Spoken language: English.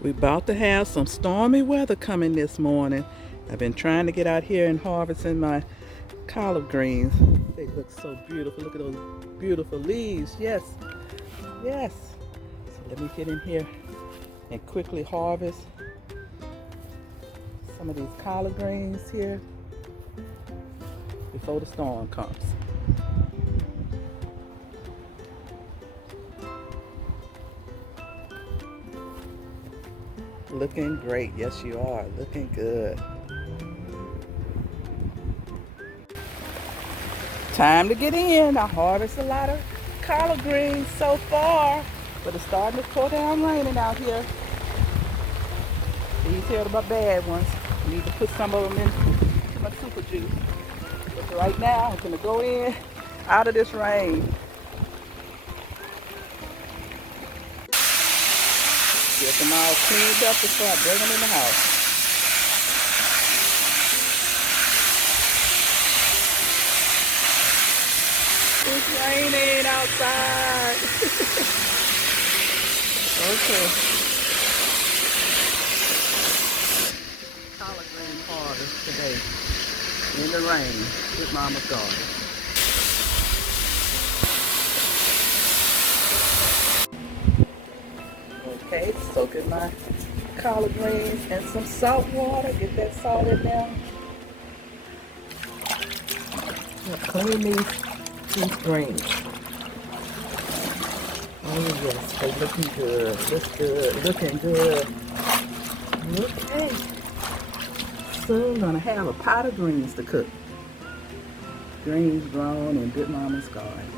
We're about to have some stormy weather coming this morning. I've been trying to get out here and harvesting my collard greens. They look so beautiful. Look at those beautiful leaves. Yes, yes. So let me get in here and quickly harvest some of these collard greens here before the storm comes. Looking great. Yes, you are. Looking good. Time to get in. I harvest a lot of collard greens so far, but it's starting to pour down raining out here. These here are my bad ones. I need to put some of them in my super juice. But right now, I'm gonna go in out of this rain. Get them all cleaned up before I bring them in the house. It's raining outside. Okay. Collard green harvest today in the rain with Mama's garden. Okay, soaking my collard greens in some salt water. Get that salt in there. Clean these greens. Oh yes, they looking good. Looks good. Looking good. Okay. Soon gonna have a pot of greens to cook. Greens grown in Good Mama's garden.